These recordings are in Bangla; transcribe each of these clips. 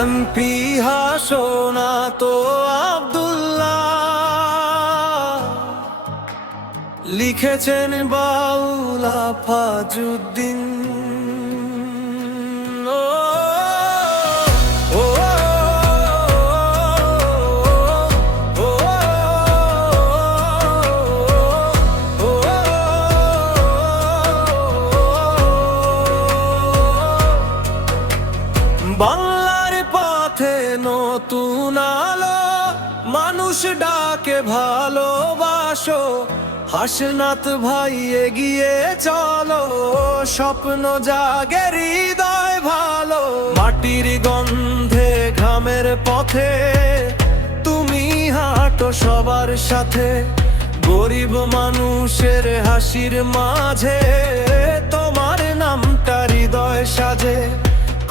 এমপি হাসনা তো আব্দুল্লাহ লিখেছেন বাউলা ফাজুদ্দিন। বাংলার পথে নতুন আলো, মানুষ ডাকে ভালোবাসো। হাসনাত ভাই এগিয়ে চলো, স্বপ্ন জাগে হৃদয় ভালো। মাটির গন্ধে ঘামের পথে তুমি হাঁটো সবার সাথে। গরিব মানুষের হাসির মাঝে তোমার নামটা হৃদয় সাজে।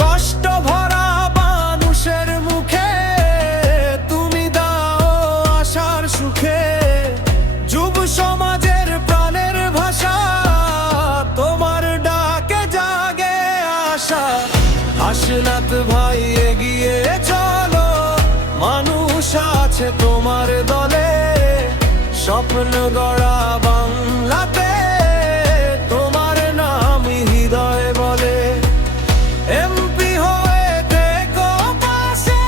কষ্ট ভরা মানুষের মুখে তুমি দাও আশার সুখে। যুব সমাজের প্রাণের ভাষা, তোমার ডাকে জাগে আশা। হাসনাত ভাই এগিয়ে চলো, মানুষ আছে তোমার দলে। স্বপ্ন গড়া বাংলাতে তোমার নাম হৃদয় বলে। এমপি হয়ে দেখো পাশে,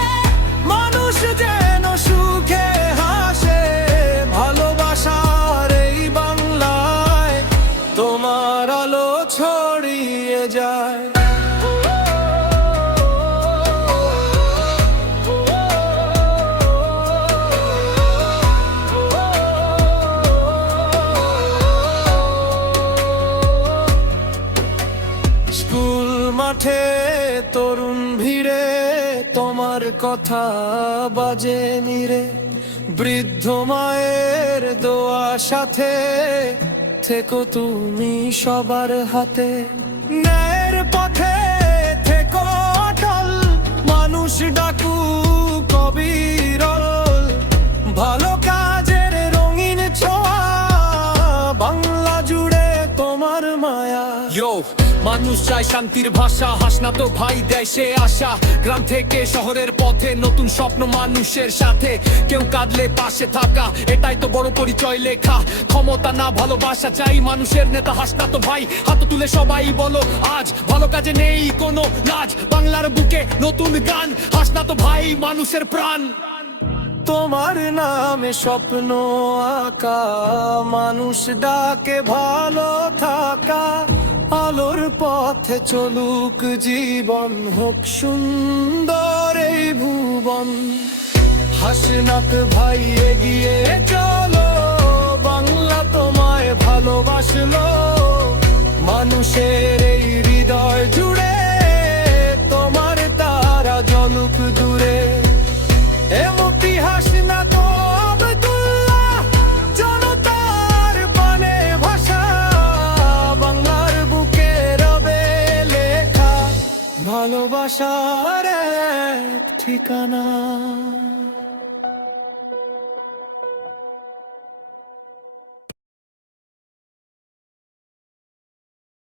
মানুষ যেন সুখে হাসে। ভালোবাসার এই বাংলায় তোমার আলো ছড়িয়ে যায়। স্কুল মাঠে তরুণ ভিড়ে তোমার কথা বাজে নিরে। বৃদ্ধ মায়ের দোয়া সাথে থেকো তুমি সবার হাতে। ন্যায়ের পথে থেকো অটল, মানুষ ডাকু কবিরল। ভালো কাজের রঙিন ছোঁয়া, বাংলা জুড়ে তোমার মায়া। মানুষ চায় শান্তির ভাষা, হাসনাত ভাই দেয় সে আশা। গ্রাম থেকে শহরের পথে নতুন স্বপ্ন মানুষের সাথে। কেউ কাঁদলে পাশে থাকা, এটাই তো বড় পরিচয় লেখা। ক্ষমতা না ভালোবাসা চাই, মানুষের নেতা হাসনাত ভাই। হাত তুলে সবাই বলো আজ, ভালো কাজে নেই কোনো লাজ। বাংলার বুকে নতুন গান, হাসনাত ভাই মানুষের প্রাণ। তোমার নামে স্বপ্ন আঁকা, মানুষ ডাকে ভালো থাকা। আলোর পথে চলুক জীবন, হোক সুন্দর এই ভুবন। হাসনাত ভাই এগিয়ে চলো, বাংলা তোমায় ভালোবাসলো। মানুষের এই হৃদয় জুড়ে তোমার তারা জ্বলুক দূরে। এমপি হাসনাত আব্দুল্লাহ, জনতার প্রাণে ভাষা। বাংলার বুকে রবে লেখা, ভালোবাসার এক ঠিকানা।